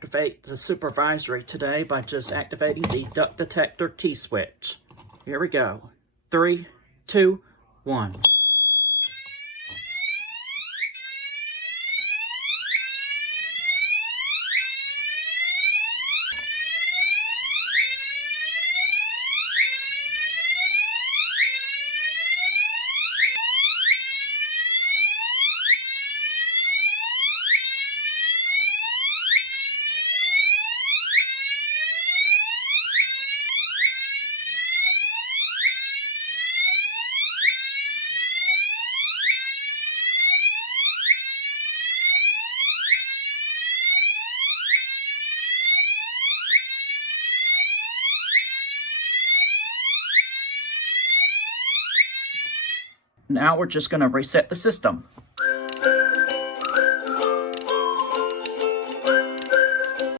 activate the supervisory today by just activating the duct detector key switch. Here we go. 3, 2, 1. Now we're just going to reset the system.